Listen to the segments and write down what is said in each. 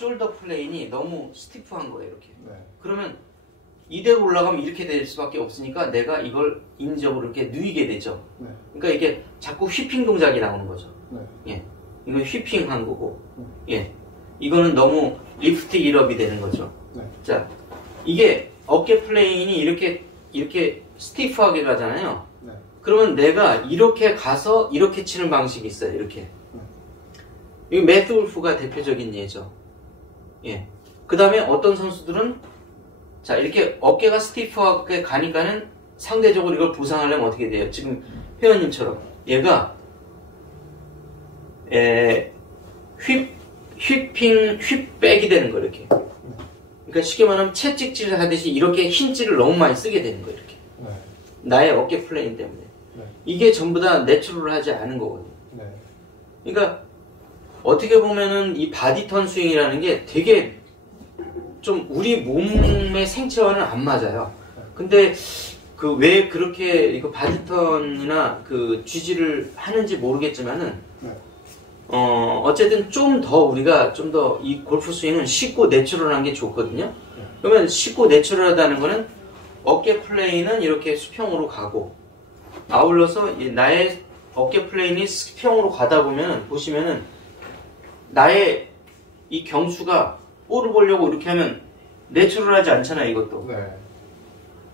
숄더 플레인이 너무 스티프한 거예요. 이렇게. 네. 그러면 이대로 올라가면 이렇게 될 수밖에 없으니까 내가 이걸 인위적으로 이렇게 누이게 되죠. 네. 그러니까 이게 자꾸 휘핑 동작이 나오는 거죠. 네. 예. 이건 휘핑한 거고. 예. 이거는 너무 리프트 일업이 되는 거죠. 네. 자, 이게 어깨 플레인이 이렇게 스티프하게 가잖아요. 네. 그러면 내가 이렇게 가서 이렇게 치는 방식이 있어요. 이렇게. 이 매트 울프가 대표적인 예죠. 예. 그 다음에 어떤 선수들은 자, 이렇게 어깨가 스티프하게 가니까는 상대적으로 이걸 보상하려면 어떻게 돼요? 지금 회원님처럼 얘가 휘백이 되는 거예요. 이렇게. 그러니까 쉽게 말하면 채찍질을 하듯이 이렇게 흰질을 너무 많이 쓰게 되는 거예요. 이렇게. 네. 나의 어깨 플레인 때문에. 네. 이게 전부 다 내추럴하지 않은 거거든요. 네. 그러니까 어떻게 보면은 이 바디턴 스윙이라는 게 되게 좀 우리 몸의 생체와는 안 맞아요. 근데 그 왜 그렇게 이거 바디턴이나 그 쥐지를 하는지 모르겠지만은 네. 어쨌든 좀 더 우리가 좀 더 이 골프 스윙은 쉽고 내추럴한 게 좋거든요. 네. 그러면 쉽고 내추럴하다는 거는 어깨 플레이는 이렇게 수평으로 가고 아울러서 나의 어깨 플레이이 수평으로 가다 보면 보시면은 나의 이 경추가 볼을 보려고 이렇게 하면 내추럴하지 않잖아요. 이것도. 네.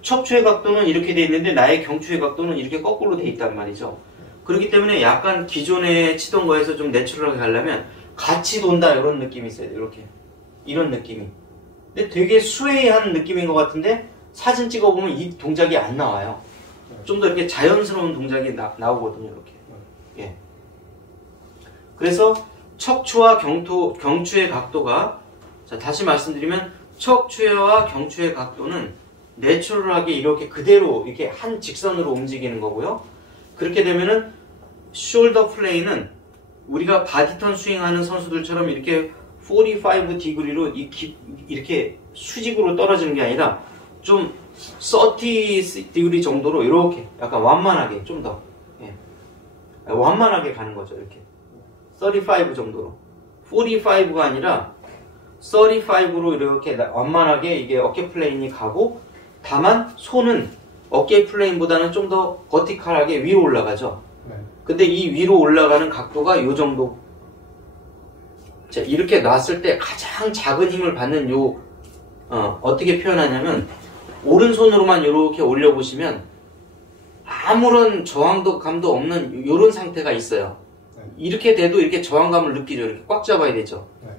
척추의 각도는 이렇게 돼 있는데 나의 경추의 각도는 이렇게 거꾸로 돼 있단 말이죠. 그렇기 때문에 약간 기존에 치던 거에서 좀 내추럴하게 가려면 같이 돈다 이런 느낌이 있어요. 이렇게. 이런 느낌이. 근데 되게 스웨이한 느낌인 것 같은데 사진 찍어보면 이 동작이 안 나와요. 좀 더 이렇게 자연스러운 동작이 나오거든요. 이렇게. 예. 그래서 척추와 경추의 각도가 자, 다시 말씀드리면 척추와 경추의 각도는 내추럴하게 이렇게 그대로 이렇게 한 직선으로 움직이는 거고요. 그렇게 되면은 숄더 플레이는 우리가 바디턴 스윙하는 선수들처럼 이렇게 45 디그리로 이렇게 수직으로 떨어지는 게 아니라 좀 30 디그리 정도로 이렇게 약간 완만하게 좀 더 완만하게 가는 거죠. 이렇게 35 정도로 45가 아니라 35로 이렇게 완만하게 이게 어깨 플레인이 가고 다만 손은 어깨 플레인보다는 좀 더 버티컬하게 위로 올라가죠. 네. 근데 이 위로 올라가는 각도가 요 정도. 자, 이렇게 놨을 때 가장 작은 힘을 받는 어떻게 표현하냐면 오른손으로만 이렇게 올려보시면 아무런 저항도 감도 없는 요런 상태가 있어요. 네. 이렇게 돼도 이렇게 저항감을 느끼죠. 이렇게 꽉 잡아야 되죠. 네.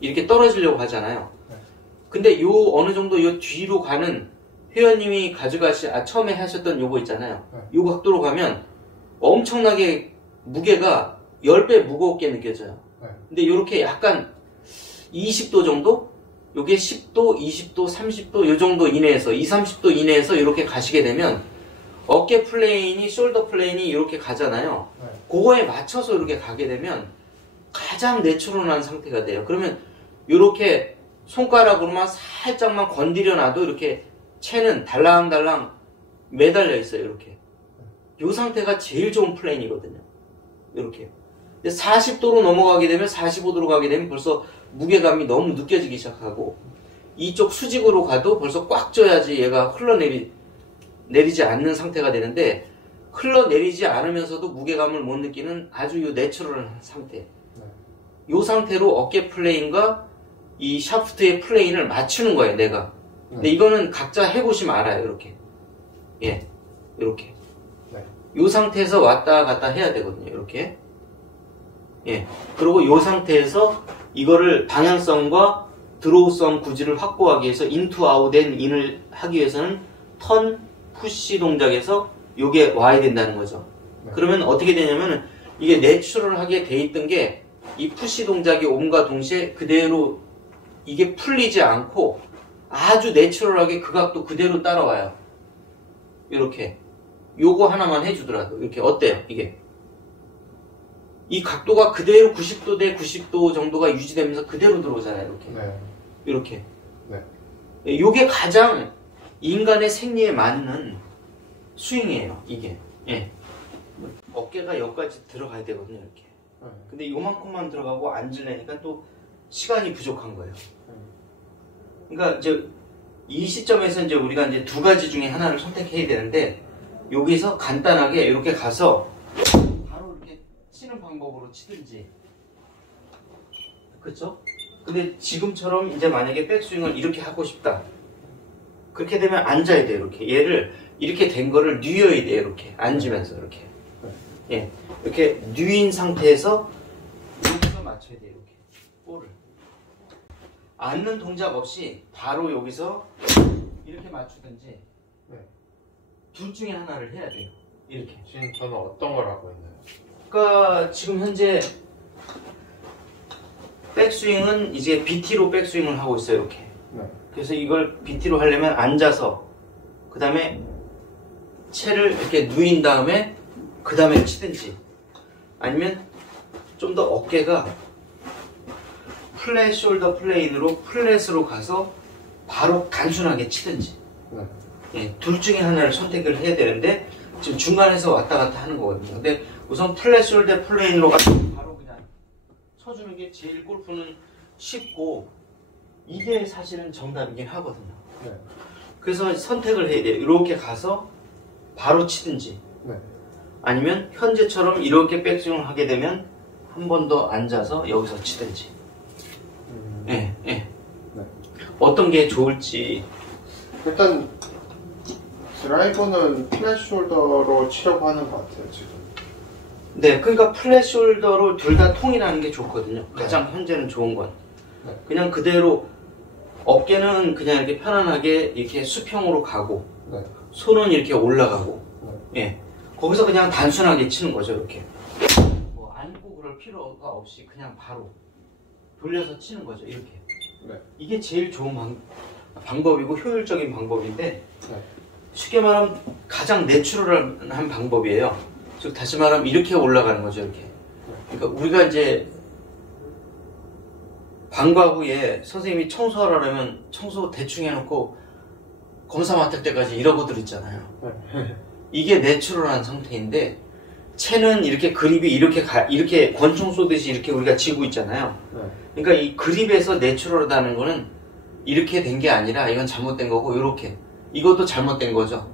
이렇게 떨어지려고 하잖아요. 네. 근데 어느 정도 뒤로 가는 회원님이 처음에 하셨던 요거 있잖아요. 네. 요 각도로 가면 엄청나게 무게가 10배 무겁게 느껴져요. 네. 근데 이렇게 약간 20도 정도? 요게 10도, 20도, 30도 요 정도 이내에서 20, 30도 이내에서 이렇게 가시게 되면 어깨 플레인이 숄더 플레인이 이렇게 가잖아요. 네. 그거에 맞춰서 이렇게 가게 되면 가장 내추럴한 상태가 돼요. 그러면 이렇게 손가락으로만 살짝만 건드려 놔도 이렇게 채는 달랑달랑 매달려 있어요. 이렇게. 이 상태가 제일 좋은 플레인이거든요. 이렇게. 근데 40도로 넘어가게 되면 45도로 가게 되면 벌써 무게감이 너무 느껴지기 시작하고 이쪽 수직으로 가도 벌써 꽉 쪄야지 얘가 흘러내리지 않는 상태가 되는데 흘러내리지 않으면서도 무게감을 못 느끼는 아주 내추럴한 상태. 이 상태로 어깨 플레인과 이 샤프트의 플레인을 맞추는 거예요, 내가. 근데 이거는 각자 해보시면 알아요, 이렇게. 예, 이렇게. 이 상태에서 왔다 갔다 해야 되거든요, 이렇게. 예. 그리고 이 상태에서 이거를 방향성과 드로우성 구질을 확보하기 위해서 인투 아웃 앤 인을 하기 위해서는 턴, 푸시 동작에서 요게 와야 된다는 거죠. 그러면 어떻게 되냐면은 이게 내추럴하게 돼 있던 게 이 푸시 동작이 옴과 동시에 그대로 이게 풀리지 않고 아주 내추럴하게 그 각도 그대로 따라와요. 이렇게. 요거 하나만 해주더라도 이렇게 어때요? 이게 이 각도가 그대로 90도 대 90도 정도가 유지되면서 그대로 들어오잖아요. 이렇게. 네. 이렇게. 네. 요게 가장 인간의 생리에 맞는 스윙이에요. 이게. 예. 어깨가 여기까지 들어가야 되거든요. 이렇게. 근데 요만큼만 들어가고 앉으려니까 또 시간이 부족한 거예요. 그러니까 이제 이 시점에서 이제 우리가 이제 두 가지 중에 하나를 선택해야 되는데, 여기서 간단하게 이렇게 가서 바로 이렇게 치는 방법으로 치든지, 그렇죠? 근데 지금처럼 이제 만약에 백스윙을 이렇게 하고 싶다, 그렇게 되면 앉아야 돼요. 이렇게 얘를 이렇게 된 거를 뉘어야 돼요. 이렇게 앉으면서 이렇게, 예, 이렇게 뉘인 상태에서 여기서 맞춰야 돼요. 이렇게 볼을 앉는 동작 없이 바로 여기서 이렇게 맞추든지, 둘 중에 하나를 해야 돼요. 이렇게. 지금 저는 어떤 걸 하고 있나요? 그러니까 지금 현재 백스윙은 이제 BT로 백스윙을 하고 있어요. 이렇게. 그래서 이걸 BT로 하려면 앉아서, 그 다음에 채를 이렇게 누인 다음에 그 다음에 치든지, 아니면 좀 더 어깨가 플랫 숄더 플레인으로 플랫으로 가서 바로 단순하게 치든지, 예, 둘 중에 하나를 선택을 해야 되는데 지금 중간에서 왔다 갔다 하는 거거든요. 근데 우선 플랫 숄더 플레인으로 가서 바로 그냥 쳐주는 게 제일 골프는 쉽고, 이게 사실은 정답이긴 하거든요. 그래서 선택을 해야 돼요. 이렇게 가서 바로 치든지, 아니면 현재처럼 이렇게 백스윙을 하게 되면 한 번 더 앉아서 여기서 치든지. 예, 예. 어떤 게 좋을지. 일단 드라이버는 플랫 숄더로 치려고 하는 것 같아요, 지금. 네, 그러니까 플랫 숄더로 둘 다 통일하는 게 좋거든요. 가장 현재는 좋은 건. 그냥 그대로 어깨는 그냥 이렇게 편안하게 이렇게 수평으로 가고, 손은 이렇게 올라가고, 예, 거기서 그냥 단순하게 치는 거죠. 이렇게 뭐 앉고 그럴 필요가 없이 그냥 바로 돌려서 치는 거죠. 이렇게. 이게 제일 좋은 방법이고 효율적인 방법인데, 쉽게 말하면 가장 내추럴한 방법이에요. 즉 다시 말하면 이렇게 올라가는 거죠. 이렇게. 그러니까 우리가 이제 방과 후에 선생님이 청소하라면 청소 대충 해놓고 검사 맡을 때까지 이러고들 있잖아요. 이게 내추럴한 상태인데, 채는 이렇게 그립이 이렇게 권총 쏘듯이 이렇게 우리가 쥐고 있잖아요. 그러니까 이 그립에서 내추럴하다는 거는 이렇게 된 게 아니라 이건 잘못된 거고, 이렇게, 이것도 잘못된 거죠.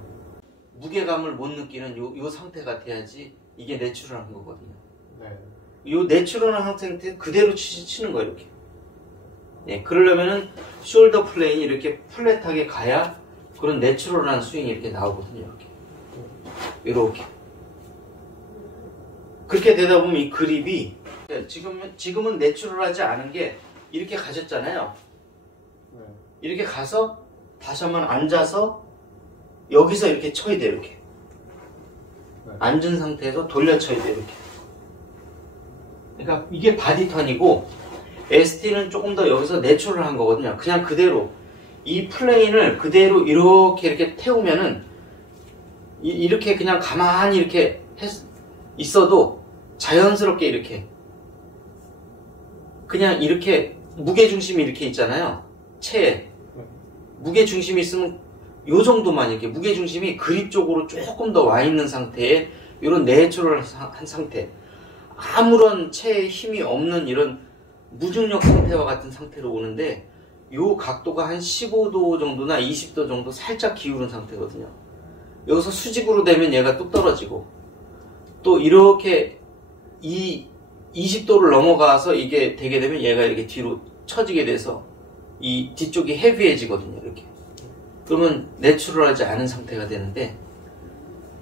무게감을 못 느끼는 요 상태가 돼야지 이게 내추럴한 거거든요. 요 내추럴한 상태 그대로 치는 거예요. 이렇게. 예, 그러려면은 숄더 플레인이 이렇게 플랫하게 가야 그런 내추럴한 스윙이 이렇게 나오거든요. 이렇게. 그렇게 되다 보면 이 그립이, 지금은 내추럴하지 않은 게 이렇게 가셨잖아요. 이렇게 가서 다시 한번 앉아서 여기서 이렇게 쳐야 돼요. 이렇게. 앉은 상태에서 돌려 쳐야 돼요. 이렇게. 그러니까 이게 바디턴이고, ST는 조금 더 여기서 내추럴한 거거든요. 그냥 그대로 이 플레인을 그대로 이렇게 태우면은 이렇게 그냥 가만히 이렇게 있어도 자연스럽게 이렇게 그냥 이렇게 무게중심이 이렇게 있잖아요. 채에 무게중심이 있으면 요 정도만 이렇게 무게중심이 그립 쪽으로 조금 더 와 있는 상태에 이런 내추럴한 상태, 아무런 채에 힘이 없는 이런 무중력 상태와 같은 상태로 오는데, 요 각도가 한 15도 정도나 20도 정도 살짝 기울은 상태거든요. 여기서 수직으로 되면 얘가 뚝 떨어지고, 또 이렇게 이 20도를 넘어가서 이게 되게 되면 얘가 이렇게 뒤로 처지게 돼서 이 뒤쪽이 헤비해지거든요. 이렇게. 그러면 내추럴하지 않은 상태가 되는데,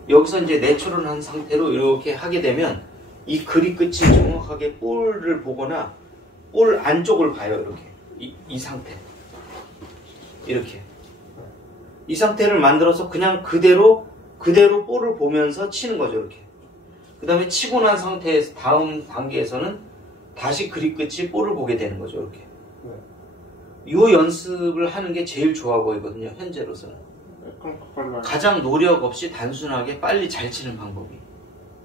여기서 이제 내추럴한 상태로 이렇게 하게 되면 이 그립 끝이 정확하게 볼을 보거나 볼 안쪽을 봐요. 이렇게. 이 상태. 이렇게. 이 상태를 만들어서 그냥 그대로 볼을 보면서 치는 거죠. 이렇게. 그 다음에 치고 난 상태에서 다음 단계에서는 다시 그립 끝이 볼을 보게 되는 거죠. 이렇게. 이 연습을 하는 게 제일 좋아 보이거든요. 현재로서는. 가장 노력 없이 단순하게 빨리 잘 치는 방법이.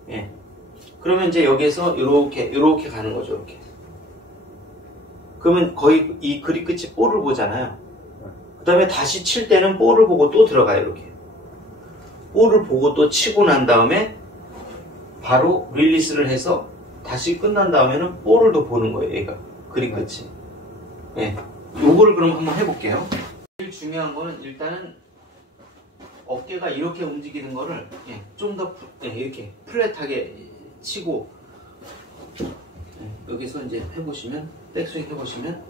예. 그러면 이제 여기서 이렇게 가는 거죠. 이렇게. 그러면 거의 이 그립 끝이 볼을 보잖아요. 그 다음에 다시 칠 때는 볼을 보고 또 들어가요. 이렇게. 볼을 보고 또 치고 난 다음에 바로 릴리스를 해서 다시 끝난 다음에는 볼을 더 보는 거예요. 얘가. 그립 끝이. 예. 요거를 그럼 한번 해볼게요. 제일 중요한 거는 일단은 어깨가 이렇게 움직이는 거를 예, 좀 더 이렇게 플랫하게 치고 여기서 이제 해보시면 백스윙 해보시면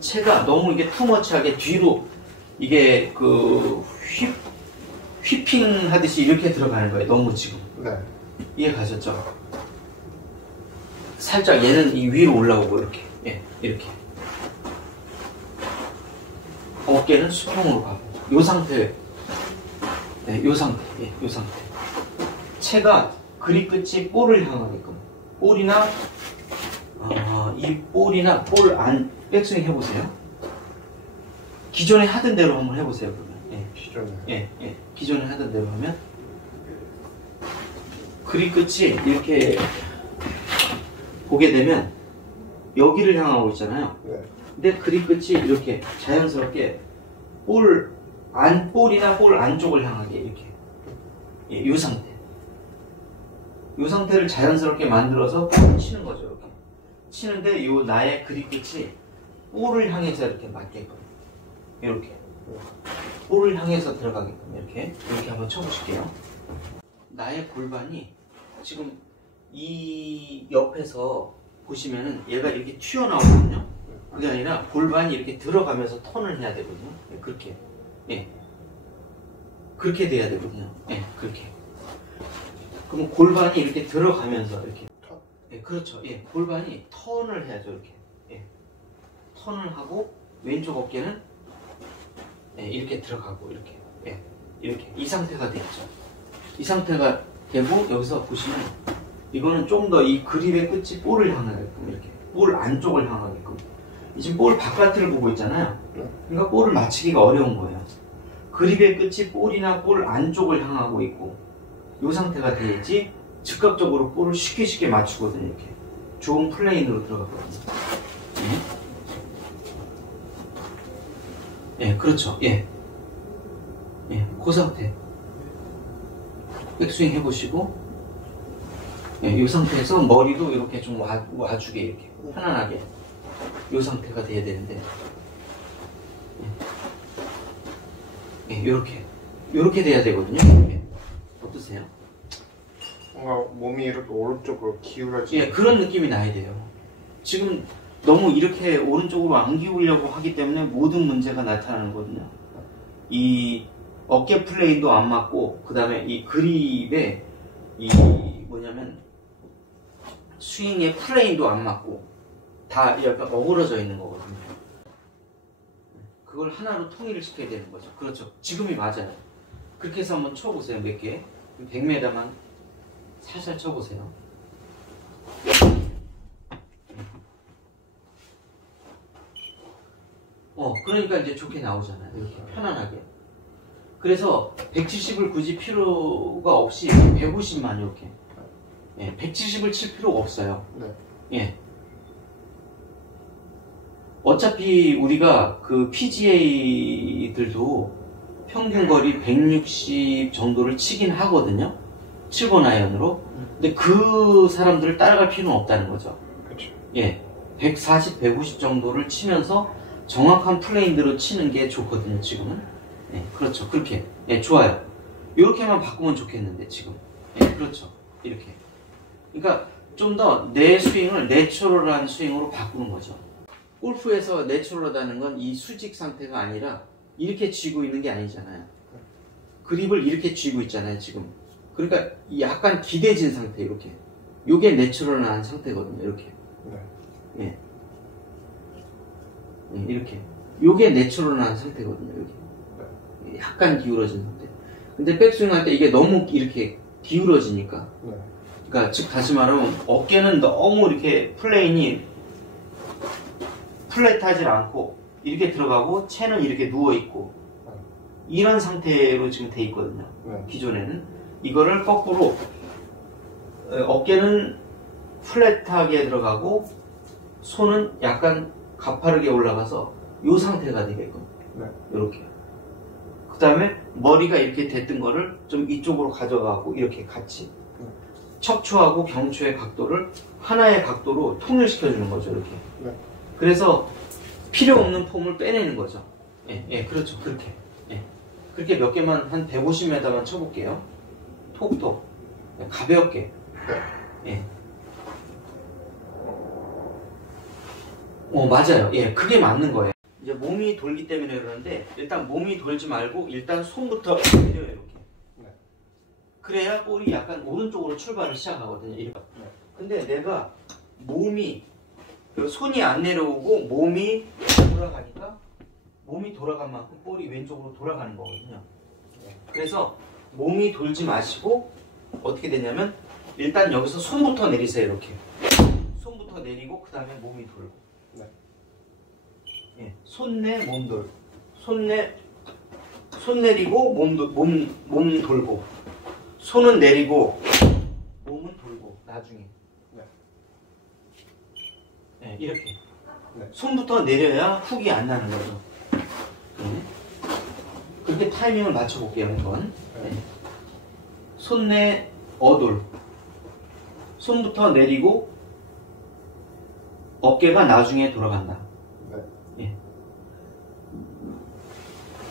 체가 너무 이게 투머치하게 뒤로 이게 그 휘핑 하듯이 이렇게 들어가는 거예요. 너무 지금. 네. 이해 가셨죠? 살짝 얘는 이 위로 올라오고 이렇게 예, 이렇게 어깨는 수평으로 가고 요 상태 네, 요 상태 예, 요 상태 체가 그립 끝이 볼을 향하게끔 볼이나 이 볼이나 볼 안 백스윙 해보세요. 기존에 하던 대로 한번 해보세요. 그러면 기존에 기존에 하던 대로 하면 그립 끝이 이렇게 보게 되면 여기를 향하고 있잖아요. 네. 근데 그립 끝이 이렇게 자연스럽게 볼이나 볼 안쪽을 향하게 이렇게 예, 이 상태 이 상태를 자연스럽게 만들어서 치는 거죠. 이렇게 치는데 요 나의 그립 끝이 볼을 향해서 이렇게 맞게끔 이렇게 볼을 향해서 들어가게끔 이렇게 한번 쳐보실게요. 나의 골반이 지금 이 옆에서 보시면은 얘가 이렇게 튀어나오거든요. 그게 아니라 골반이 이렇게 들어가면서 턴을 해야 되거든요. 그렇게. 예. 그렇게 돼야 되거든요. 예, 그렇게. 그럼 골반이 이렇게 들어가면서 이렇게. 예, 그렇죠. 예, 골반이 턴을 해야죠. 이렇게. 예. 턴을 하고 왼쪽 어깨는 예, 이렇게 들어가고 이렇게. 예. 이렇게. 이 상태가 되죠. 이 상태가 되고 여기서 보시면 이거는 좀 더 이 그립의 끝이 볼을 향하게끔 이렇게 볼 안쪽을 향하게끔 지금 볼 바깥을 보고 있잖아요. 그러니까 볼을 맞추기가 어려운 거예요. 그립의 끝이 볼이나 볼 안쪽을 향하고 있고 이 상태가 돼야지 즉각적으로 볼을 쉽게 맞추거든요. 이렇게 좋은 플레인으로 들어가거든요. 예, 그렇죠. 예, 그 상태 백스윙 해보시고 예, 이 상태에서 머리도 이렇게 좀 와주게 이렇게 편안하게 이 상태가 돼야 되는데 예, 요렇게 돼야 되거든요. 이렇게. 어떠세요? 뭔가 몸이 이렇게 오른쪽으로 기울어지는 예, 그런 느낌이 나야 돼요. 지금 너무 이렇게 오른쪽으로 안 기울려고 하기 때문에 모든 문제가 나타나는 거거든요. 이 어깨 플레인도 안 맞고 그 다음에 이 그립에 이 뭐냐면 스윙의 플레인도 안 맞고 다 약간 어우러져 있는 거거든요. 그걸 하나로 통일을 시켜야 되는 거죠. 그렇죠. 지금이 맞아요. 그렇게 해서 한번 쳐보세요. 몇 개. 100m만 살살 쳐보세요. 그러니까 이제 좋게 나오잖아요. 이렇게 편안하게. 그래서 170을 굳이 필요가 없이 150만 이렇게. 예, 170을 칠 필요가 없어요. 네. 예. 어차피 우리가 그 PGA들도 평균 거리 160 정도를 치긴 하거든요. 7번 아이언으로. 근데 그 사람들을 따라갈 필요는 없다는 거죠. 그렇죠. 예. 140, 150 정도를 치면서 정확한 플레인대로 치는 게 좋거든요, 지금은. 예, 그렇죠. 그렇게. 예, 좋아요. 이렇게만 바꾸면 좋겠는데, 지금. 예, 그렇죠. 이렇게. 그러니까 좀 더 내 스윙을 내추럴한 스윙으로 바꾸는 거죠. 골프에서 내추럴하다는 건 이 수직 상태가 아니라 이렇게 쥐고 있는 게 아니잖아요. 그립을 이렇게 쥐고 있잖아요, 지금. 그러니까 약간 기대진 상태, 이렇게. 요게 내추럴한 상태거든요, 이렇게. 네. 예. 예, 이렇게. 요게 내추럴한 상태거든요, 여기. 약간 기울어진 상태. 근데 백스윙 할 때 이게 너무 이렇게 기울어지니까. 네. 그러니까 즉 다시 말하면 어깨는 너무 이렇게 플레인이 플랫하지 않고 이렇게 들어가고 체는 이렇게 누워있고 이런 상태로 지금 돼 있거든요. 네. 기존에는 이거를 거꾸로 어깨는 플랫하게 들어가고 손은 약간 가파르게 올라가서 이 상태가 되게끔. 네. 이렇게. 그 다음에 머리가 이렇게 됐던 거를 좀 이쪽으로 가져가고 이렇게 같이 척추하고 경추의 각도를 하나의 각도로 통일시켜 주는 거죠. 이렇게. 네. 그래서 필요 없는 폼을 빼내는 거죠. 예, 예, 그렇죠. 그렇게. 예. 그렇게 몇 개만 한 150m만 쳐볼게요. 톡톡. 예, 가볍게. 예. 맞아요. 예, 그게 맞는 거예요. 이제 몸이 돌기 때문에 그러는데 일단 몸이 돌지 말고 일단 손부터 내려요, 이렇게. 그래야 볼이 약간 오른쪽으로 출발을 시작하거든요. 이렇게. 근데 내가 몸이 손이 안 내려오고 몸이 돌아가니까 몸이 돌아간 만큼 볼이 왼쪽으로 돌아가는 거거든요. 그래서 몸이 돌지 마시고 어떻게 되냐면 일단 여기서 손부터 내리세요. 이렇게 손부터 내리고 그 다음에 몸이 돌고. 예, 손내 몸돌. 손 내리고 몸 돌고. 손은 내리고 몸은 돌고 나중에. 네, 이렇게. 손부터 내려야 훅이 안 나는 거죠. 네. 그렇게 타이밍을 맞춰볼게요, 한번. 네. 손내 어돌. 손부터 내리고 어깨가 나중에 돌아간다. 네.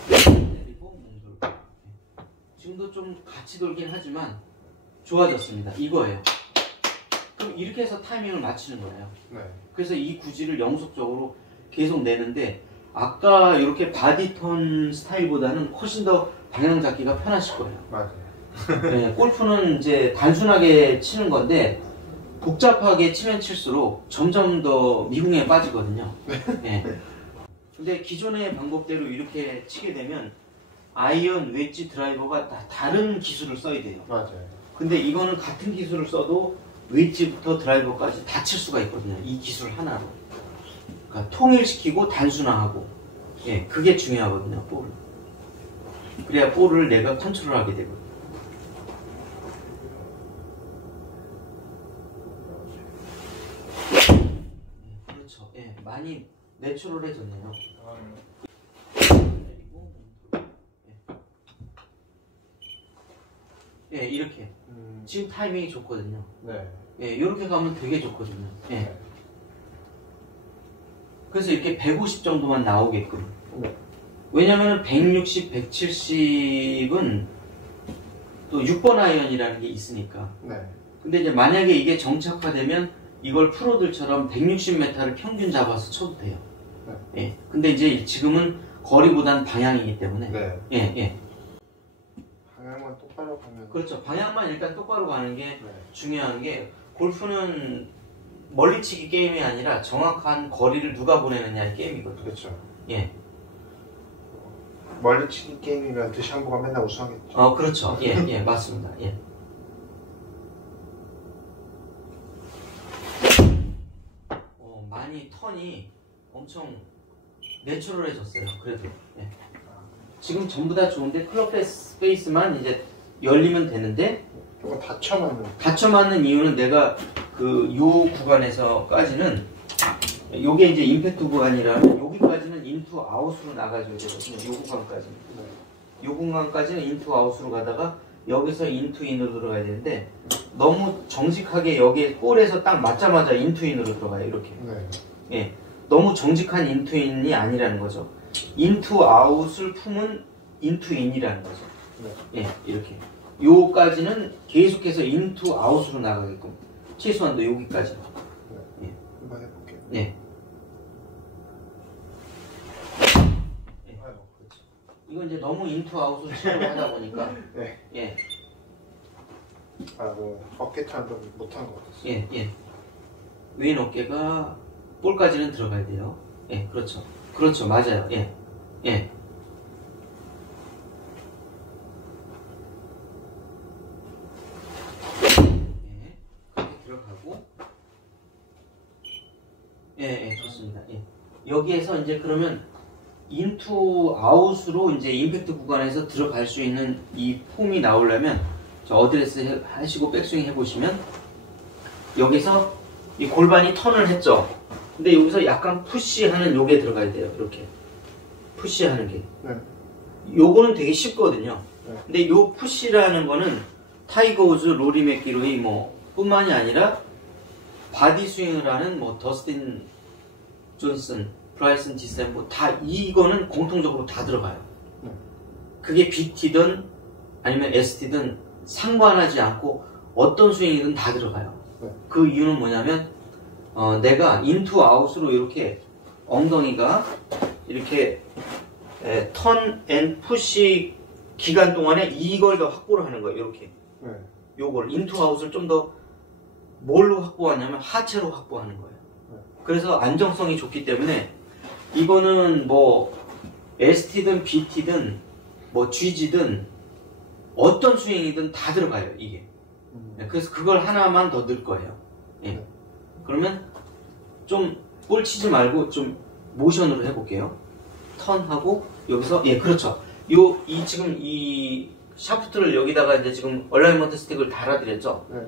내리고 몸 돌고. 네. 지금도 좀 같이 돌긴 하지만 좋아졌습니다. 이거예요. 그럼 이렇게 해서 타이밍을 맞추는 거예요. 그래서 이 구질을 영속적으로 계속 내는데 아까 이렇게 바디턴 스타일보다는 훨씬 더 방향 잡기가 편하실 거예요. 맞아요. 네, 골프는 이제 단순하게 치는 건데 복잡하게 치면 칠수록 점점 더 미궁에 빠지거든요. 네. 근데 기존의 방법대로 이렇게 치게 되면 아이언, 웨지, 드라이버가 다 다른 기술을 써야 돼요. 맞아요. 근데 이거는 같은 기술을 써도 웨지부터 드라이버까지 다 칠 수가 있거든요. 이 기술 하나로. 그러니까 통일시키고 단순화하고. 예, 그게 중요하거든요, 볼을. 그래야 볼을 내가 컨트롤하게 되거든요. 그렇죠. 예, 많이 내추럴해졌네요. 예, 이렇게. 지금 타이밍이 좋거든요. 예, 이렇게 가면 되게 좋거든요. 예. 그래서 이렇게 150 정도만 나오게끔. 왜냐면 160, 170은 또 6번 아이언이라는 게 있으니까. 근데 이제 만약에 이게 정착화되면 이걸 프로들처럼 160m를 평균 잡아서 쳐도 돼요. 예. 근데 이제 지금은 거리보단 방향이기 때문에. 예, 예. 방향만 똑바로 가면. 그렇죠. 방향만 일단 똑바로 가는 게 중요한 게 골프는 멀리치기 게임이 아니라 정확한 거리를 누가 보내느냐의 게임이거든요. 그렇죠. 예. 멀리치기 게임이면 드샴보가 맨날 우승하겠죠. 그렇죠. 예, 예, 맞습니다. 예. 많이 턴이 엄청 내추럴해졌어요. 그래도. 예. 지금 전부 다 좋은데 클럽 페이스만 이제 열리면 되는데 조금 닫혀 맞는 이유는 내가 요 구간에서까지는 요게 이제 임팩트 구간이라면 여기까지는 인투 아웃으로 나가줘야 되거든요. 요 구간까지는. 요 구간까지는 인투 아웃으로 가다가 여기서 인투 인으로 들어가야 되는데 너무 정직하게 여기에 볼에서 딱 맞자마자 인투 인으로 들어가요. 이렇게. 예. 너무 정직한 인투 인이 아니라는 거죠. 인투 아웃을 품은 인투 인이라는 거죠. 예, 이렇게. 요까지는 계속해서 인투 아웃으로 나가게끔. 최소한도 여기까지. 예. 한번 해볼게요. 예. 예. 이건 이제 너무 인투 아웃으로 치려고 하다 보니까. 네. 예. 어깨 턴도 못한 것 같았어요. 예, 예. 왼 어깨가 볼까지는 들어가야 돼요. 예, 그렇죠. 그렇죠, 맞아요. 예, 예. 예, 그렇게 들어가고. 예, 예, 좋습니다. 예. 여기에서 이제 그러면 인투 아웃으로 이제 임팩트 구간에서 들어갈 수 있는 이 폼이 나오려면 어드레스 하시고 백스윙 해보시면 여기서 이 골반이 턴을 했죠. 근데 여기서 약간 푸시하는 요게 들어가야 돼요. 이렇게 푸시하는 게. 요거는 되게 쉽거든요. 근데 요 푸시라는 거는 타이거 우즈, 로리 맥기로이 뭐 뿐만이 아니라 바디 스윙을 하는 뭐 더스틴 존슨, 브라이슨 디셈보 다 이거는 공통적으로 다 들어가요. 네. 그게 BT든 아니면 ST든 상관하지 않고 어떤 스윙이든 다 들어가요. 네. 그 이유는 뭐냐면 내가 인투 아웃으로 이렇게 엉덩이가 이렇게 턴 앤 푸시 기간 동안에 이걸 더 확보를 하는 거예요. 이렇게 네. 요걸 인투 아웃을 좀 더 뭘로 확보하냐면 하체로 확보하는 거예요. 네. 그래서 안정성이 좋기 때문에 이거는 뭐 ST든 BT든 뭐 GG든 어떤 스윙이든 다 들어가요. 이게. 그래서 그걸 하나만 더 넣을 거예요. 예. 네. 그러면 좀 볼 치지 말고 좀 모션으로 해볼게요. 턴하고 여기서 예 그렇죠. 지금 이 샤프트를 여기다가 이제 지금 얼라이먼트 스틱을 달아드렸죠. 네.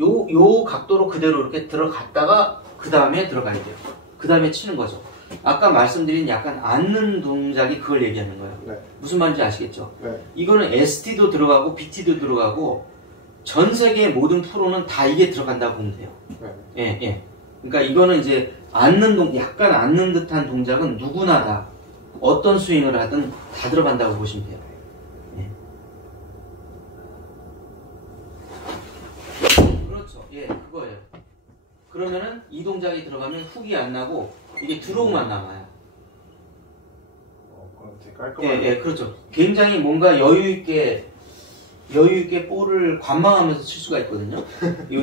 요 각도로 그대로 이렇게 들어갔다가 그 다음에 들어가야 돼요. 그 다음에 치는 거죠. 아까 말씀드린 약간 앉는 동작이 그걸 얘기하는 거예요. 네. 무슨 말인지 아시겠죠? 네. 이거는 ST도 들어가고 BT도 들어가고 전 세계의 모든 프로는 다 이게 들어간다고 보면 돼요. 네. 예, 예. 그러니까 이거는 이제 약간 앉는 듯한 동작은 누구나 다 어떤 스윙을 하든 다 들어간다고 보시면 돼요. 예. 그렇죠. 예, 그거예요. 그러면은 이 동작이 들어가면 훅이 안 나고 이게 드로우만 남아요. 그럼 되게 깔끔하게. 예, 예, 그렇죠. 굉장히 뭔가 여유 있게 볼을 관망하면서 칠 수가 있거든요.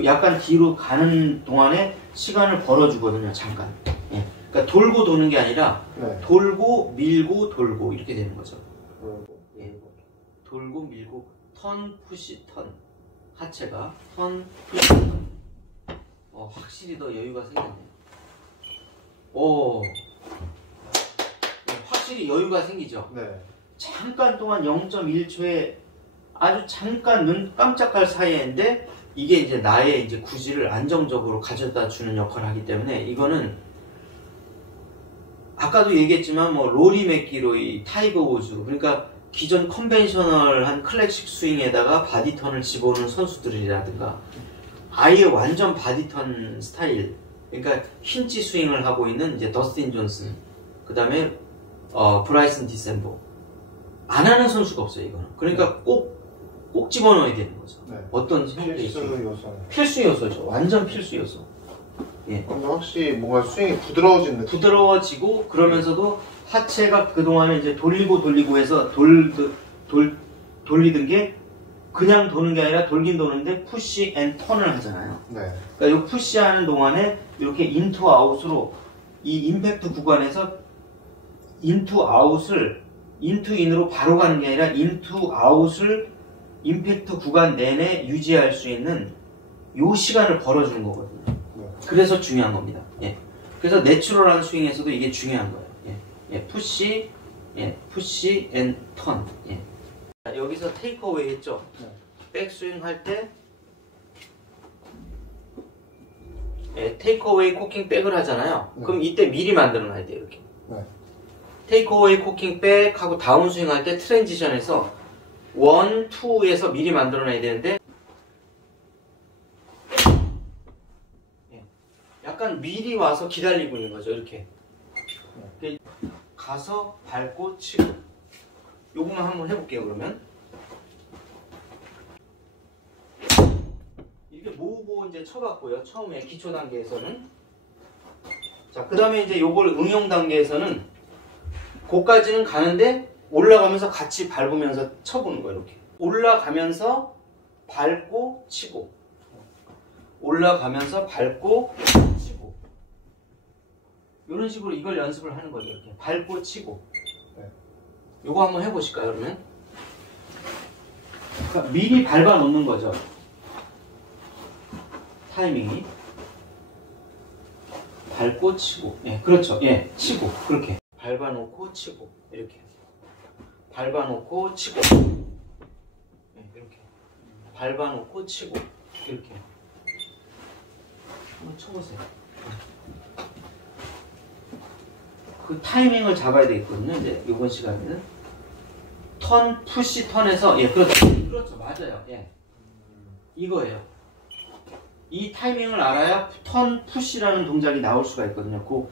약간 뒤로 가는 동안에 시간을 벌어주거든요. 잠깐. 예. 그러니까 돌고 도는 게 아니라 네. 돌고 밀고 돌고 이렇게 되는 거죠. 예. 돌고 밀고 턴 푸시 턴 하체가 턴 푸시 턴. 확실히 더 여유가 생겼네요. 오, 확실히 여유가 생기죠. 네. 잠깐 동안 0.1초에 아주 잠깐 눈 깜짝할 사이인데 이게 이제 나의 이제 구질을 안정적으로 가져다 주는 역할을 하기 때문에 이거는 아까도 얘기했지만 뭐 로리 맥기로이, 타이거 우즈 그러니까 기존 컨벤셔널한 클래식 스윙에다가 바디턴을 집어넣는 선수들이라든가 아예 완전 바디턴 스타일 그러니까 흰치 스윙을 하고 있는 이제 더스틴 존슨 그 다음에 브라이슨 디셈보 안 하는 선수가 없어요 이거는. 그러니까 꼭 집어넣어야 되는 거죠. 네. 어떤 필수 요소. 필수 요소죠. 완전 필수 요소. 예. 근데 확실히 뭔가 스윙이 부드러워진 느낌. 부드러워지고 그러면서도 하체가 그동안에 이제 돌리고 해서 돌리던 게 그냥 도는 게 아니라 돌긴 도는데 푸시 앤 턴을 하잖아요. 네. 그러니까 이 푸시하는 동안에 이렇게 인투 아웃으로 이 임팩트 구간에서 인투 아웃을 인투 인으로 바로 가는 게 아니라 인투 아웃을 임팩트 구간 내내 유지할 수 있는 요 시간을 벌어주는 거거든요. 네. 그래서 중요한 겁니다. 예. 그래서 내추럴한 스윙에서도 이게 중요한 거예요. 예. 예. 푸시 앤 턴. 예. 여기서 테이크어웨이 했죠. 네. 백스윙 할 때 테이크어웨이 코킹 백을 하잖아요. 네. 그럼 이때 미리 만들어놔야 돼요. 이렇게. 네. 테이크어웨이 코킹 백 하고 다운스윙 할 때 트랜지션에서 1, 2에서 미리 만들어놔야 되는데 약간 미리 와서 기다리고 있는 거죠. 이렇게 가서 밟고 치고 요거만 한번 해볼게요. 그러면 이렇게 모으고 이제 쳐봤고요. 처음에 기초 단계에서는 자, 그 다음에 이제 요걸 응용 단계에서는 고까지는 가는데 올라가면서 같이 밟으면서 쳐보는 거예요. 이렇게 올라가면서 밟고 치고 올라가면서 밟고 치고 이런 식으로 이걸 연습을 하는 거죠. 이렇게 밟고 치고 요거 한번 해보실까요? 그러면 그러니까 미리 밟아 놓는 거죠. 타이밍이 밟고 치고 예, 그렇죠. 예, 치고 그렇게 밟아 놓고 치고 이렇게 밟아 놓고 치고 이렇게 밟아 놓고 치고 이렇게 한번 쳐보세요. 그 타이밍을 잡아야 되겠거든요. 이제 이번 시간에는 턴 푸시 턴에서 예 그렇죠 맞아요. 예 이거예요. 이 타이밍을 알아야 턴 푸시라는 동작이 나올 수가 있거든요. 그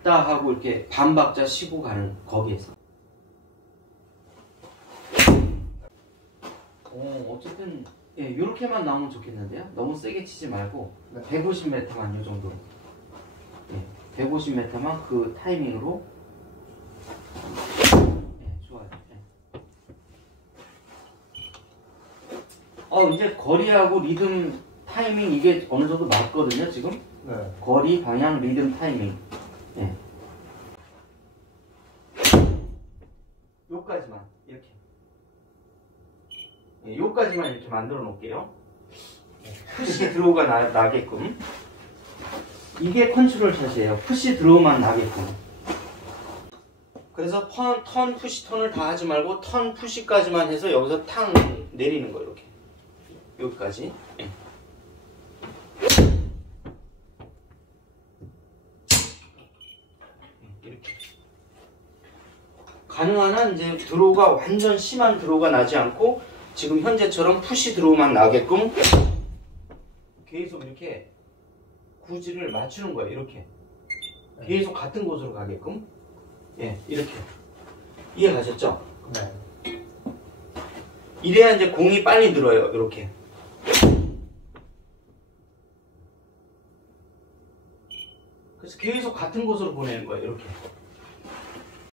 됐다 하고 이렇게 반박자 쉬고 가는 거기에서. 어쨌든 예, 이렇게만 나오면 좋겠는데요. 너무 세게 치지 말고 네. 150m만 이 정도. 예, 150m만 그 타이밍으로. 예, 좋아요. 예. 이제 거리하고 리듬 타이밍 이게 어느 정도 맞거든요, 지금. 네. 거리, 방향, 리듬, 타이밍. 예. 요까지만 이렇게. 예, 요까지만 이렇게 만들어 놓을게요. 푸시 드로우가 나게끔. 이게 컨트롤 샷이에요. 푸시 드로우만 나게끔. 그래서 턴, 푸시, 턴을 다 하지 말고 턴, 푸시까지만 해서 여기서 탕 내리는 거예요. 이렇게. 여기까지. 예. 이렇게. 가능한 한 이제 드로우가 완전 심한 드로우가 나지 않고 지금 현재처럼 푸시 드로우만 나게끔 계속 이렇게 구질을 맞추는 거예요. 이렇게 계속 같은 곳으로 가게끔. 예, 이렇게. 이해 가셨죠? 네. 이래야 이제 공이 빨리 늘어요. 이렇게. 그래서 계속 같은 곳으로 보내는 거예요. 이렇게.